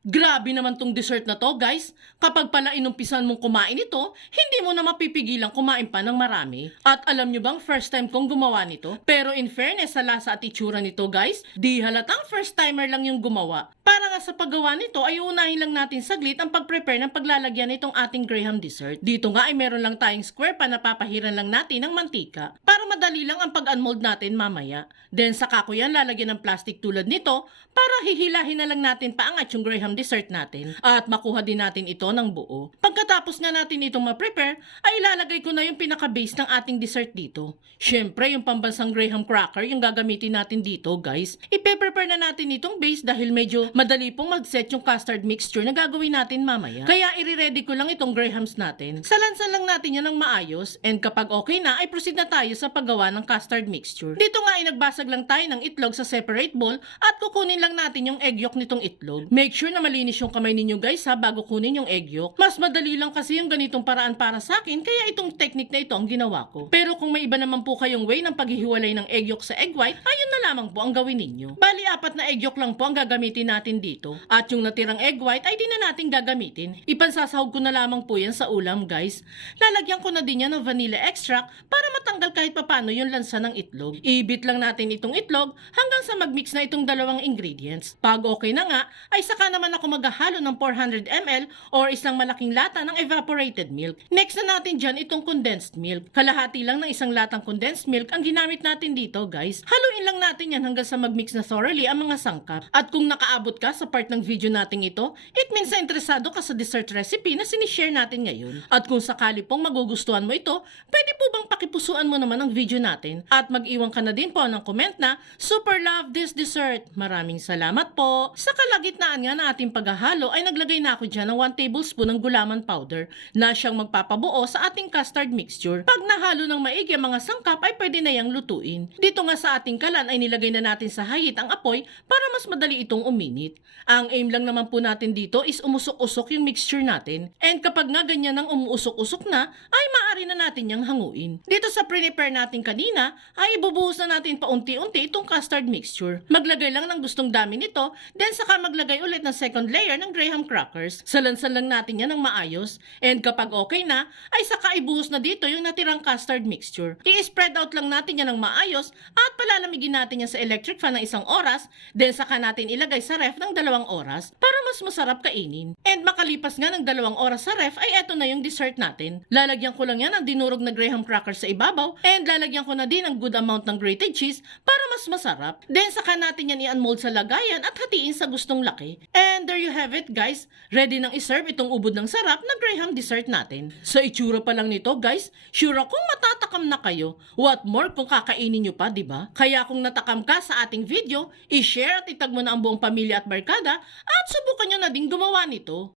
Grabe naman tong dessert na to, guys. Kapag pala inumpisan mong kumain ito, hindi mo na mapipigilang kumain pa ng marami. At alam nyo bang first time kong gumawa nito? Pero in fairness sa lasa at itsura nito, guys, di halatang first timer lang yung gumawa. Para nga sa paggawa nito ay unahin lang natin saglit ang pag-prepare ng paglalagyan nitong ating Graham dessert. Dito nga ay meron lang tayong square pa na papahiran lang natin ng mantika para madali lang ang pag-unmold natin mamaya. Then saka ko yan lalagyan ng plastic tulad nito para hihilahin na lang natin paangat yung Graham dessert natin at makuha din natin ito ng buo. Pagkatapos nga natin itong ma-prepare ay ilalagay ko na yung pinaka-base ng ating dessert dito. Syempre yung pambansang Graham cracker yung gagamitin natin dito guys. Ipe-prepare na natin itong base dahil medyo madali pong mag-set yung custard mixture na gagawin natin mamaya. Kaya i-ready ko lang itong Grahams natin. Salansan lang natin yan ng maayos and kapag okay na ay proceed na tayo sa paggawa ng custard mixture. Dito nga ay nagbasag lang tayo ng itlog sa separate bowl at kukunin lang natin yung egg yolk nitong itlog. Make sure na malinis yung kamay ninyo guys ha bago kunin yung egg yolk. Mas madali lang kasi yung ganitong paraan para sa akin kaya itong technique na ito ang ginawa ko. Pero kung may iba naman po kayong way ng paghihiwalay ng egg yolk sa egg white, ayun na lamang po ang gawin ninyo. Bali apat na egg yolk lang po ang gagamitin natin dito. At yung natirang egg white ay di na natin gagamitin. Ipansasahog ko na lamang po yan sa ulam guys. Lalagyan ko na din yan ng vanilla extract para matanggal kahit papano yung lansa ng itlog. Ibit lang natin itong itlog hanggang sa magmix na itong dalawang ingredients. Pag okay na nga, ay saka naman ako maghahalo ng 400 ml or isang malaking lata ng evaporated milk. Next na natin dyan itong condensed milk. Kalahati lang ng isang latang condensed milk ang ginamit natin dito guys. Haluin lang natin yan hanggang sa magmix na thoroughly ang mga sangkap. At kung nakaabot ka sa part ng video nating ito, it means na interesado ka sa dessert recipe na sinishare natin ngayon. At kung sakali pong magugustuhan mo ito, pwede pakipusuan mo naman ang video natin at mag-iwan ka na din po ng comment na Super love this dessert. Maraming salamat po. Sa kalagitnaan nga ng ating paghahalo ay naglagay na ako dyan ng 1 tablespoon ng gulaman powder na siyang magpapabuo sa ating custard mixture. Pag nahalo ng maigi ang mga sangkap ay pwede na yang lutuin. Dito nga sa ating kalan ay nilagay na natin sa hayit ang apoy para mas madali itong uminit. Ang aim lang naman po natin dito is umusok-usok yung mixture natin. And kapag nga ganyan ang umuusok-usok na, ay maaari na natin yang hanguin. Dito sa prepare natin kanina, ay ibubuhos na natin paunti-unti itong custard mixture. Maglagay lang ng gustong dami nito, then saka maglagay ulit ng second layer ng graham crackers. Salansan lang natin yan ng maayos. And kapag okay na, ay saka ibuhos na dito yung natirang custard mixture. I-spread out lang natin yan ng maayos at palalamigin natin yan sa electric fan ng isang oras, then saka natin ilagay sa ref ng dalawang oras para mas masarap kainin. And makalipas nga ng dalawang oras sa ref ay eto na yung dessert natin. Lalagyan ko lang yan ng dinurog na graham crackers sa ibabaw and lalagyan ko na din ng good amount ng grated cheese para mas masarap. Then saka natin yan i-unmold sa lagayan at hatiin sa gustong laki. And there you have it guys. Ready nang iserve itong ubod ng sarap na graham dessert natin. Sa itsura pa lang nito guys, sure akong matatakam na kayo. What more kung kakainin nyo pa, di ba? Kaya kung natakam ka sa ating video, i-share at itag mo na ang buong pamilya at barkada at subukan nyo na ding gumawa nito.